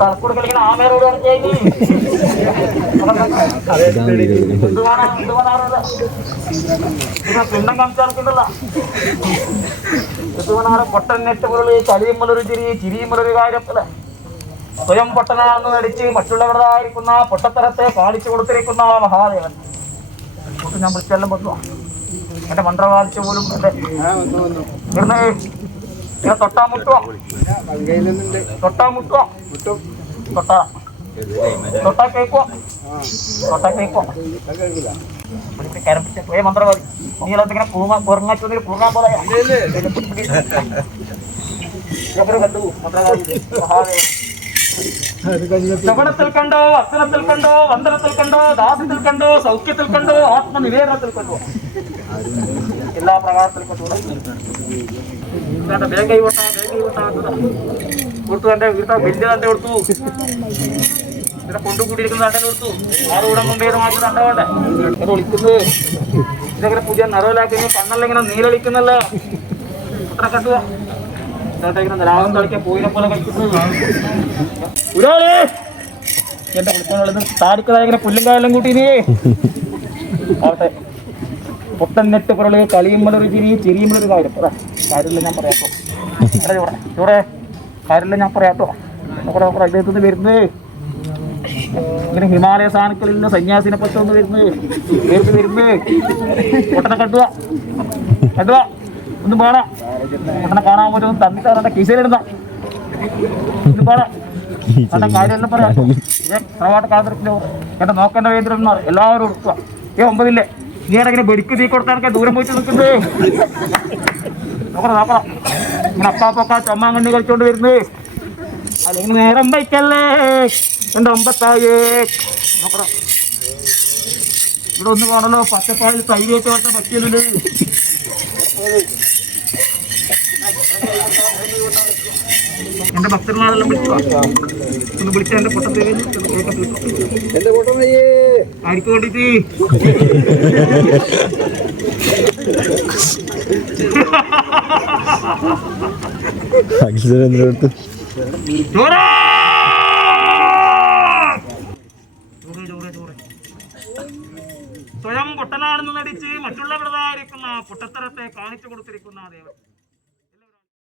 തലക്കൊടുക്കലിങ്ങനെ ആമേരോട് പിണ്ണം കാണിച്ചെടുക്കണ്ടല്ല പൊട്ടനെട്ട് പൊരുള് കളിയുമ്പോഴൊരു ചിരിയുമ്പോഴൊരു കാര്യത്തില് സ്വയം പൊട്ടനാണെന്ന് നടിച്ച് മറ്റുള്ളവരുടേതായിരിക്കുന്ന പൊട്ടത്തരത്തെ കാണിച്ചു കൊടുത്തിരിക്കുന്ന മഹാദേവൻ ഞാൻ വിളിച്ചെല്ലാം വന്നു. എന്റെ മന്ത്രവാദിച്ച പോലും ഇവിടുന്ന് ഞാൻ തൊട്ടാ മുട്ടുവോ തൊട്ടാ കേൾക്കുവോ കരപ്പിച്ച മന്ത്രവാദി നീളത്തിങ്ങനെ പുറങ്ങാൻ പോലെയാ കണ്ടു മന്ത്രവാദി മഹാദേവൻ. ശ്രവണത്തിൽ കണ്ടോ, അക്ഷരത്തിൽ കണ്ടോ, വന്ദനത്തിൽ കണ്ടോ, ദാസ്യത്തിൽ കണ്ടോ, സൗഖ്യത്തിൽ കണ്ടോ, ആത്മനിവേദനത്തിൽ കണ്ടോ, എല്ലാ പ്രകാരത്തിൽ കണ്ടു. വേഗം കൊടുത്തു. എന്റെ വീട്ടാ വലിയ തന്റെ കൊടുത്തു. ഇവിടെ കൊണ്ടുകൂടിയിരിക്കുന്ന തണ്ടൽ കൊടുത്തു. ആറുകൂടെ മുമ്പേ മാറ്റി തണ്ട വേണ്ടേ എന്നെ വിളിക്കുന്നത്. ഇതെങ്ങനെ പുതിയ നിറവിലാക്കി കണ്ണെല്ലാം ഇങ്ങനെ നീലളിക്കുന്നല്ലോ. അത്ര കണ്ടുവാ ലാഭം കളിക്കാൻ പോയിനെ പോലെ കളിക്കുന്നത്. ഒരാള് എന്റെ കുളിക്കാനുള്ളത് താടിക്കതായ ഇങ്ങനെ പുല്ലും കായെല്ലാം കൂട്ടിനേ ആവട്ടെ. പൊട്ടൻ നെട്ട് പുറള് കളിയുമ്പോഴൊരു ചിരിയുമ്പോഴൊരു കാര്യമില്ല ഞാൻ പറയാട്ടോ. ചോറെ കാര്യമില്ല ഞാൻ പറയാട്ടോ. ഇദ്ദേഹത്തിന് വരുന്നത് ഇങ്ങനെ ഹിമാലയ സാനുക്കളിൽ നിന്ന് സന്യാസിനെ പറ്റൊന്ന് വരുന്നത് പൊട്ടനെ കണ്ടുവാ ഒന്നും വേണം. പൊട്ടനെ കാണാൻ പറ്റും തന്നിട്ട് കീശയിലിടുന്ന ഒന്നും വേണം. എന്റെ കാര്യമെല്ലാം പറയാം. തറവാട്ട് കാലത്തിലോ എന്റെ നോക്കേണ്ട വേന്ദ്രന്മാർ എല്ലാവരും കൊടുക്കുക. 9 നീ ഇങ്ങനെ വെടിക്ക് തീ കൊടുത്താൽ ദൂരം പോയിട്ട് നിൽക്കുന്നത് നോക്കണം. ഇങ്ങനെ അപ്പാപ്പൊക്കെ ചമ്മാങ്കണ്ണി കളിച്ചോണ്ട് വരുന്നത്. അല്ലെങ്കിൽ നേരം വയ്ക്കല്ലേ എന്റെ 9 നോക്കണം. ഇവിടെ ഒന്ന് കാണല്ലോ പച്ചപ്പാടിൽ തൈരേറ്റ് വട്ട പറ്റിയതില് എന്റെ ഭക്തന്മാരെല്ലാം വിളിച്ച എന്റെ പൊട്ടത്തേക്ക് ആർക്ക് വേണ്ടിട്ട് സ്വയം പൊട്ടനാണെന്ന് നടിച്ച് മറ്റുള്ളവരുടേതായിരിക്കുന്ന പൊട്ടത്തരത്തെ കാണിച്ചു കൊടുത്തിരിക്കുന്ന ദേവൻ.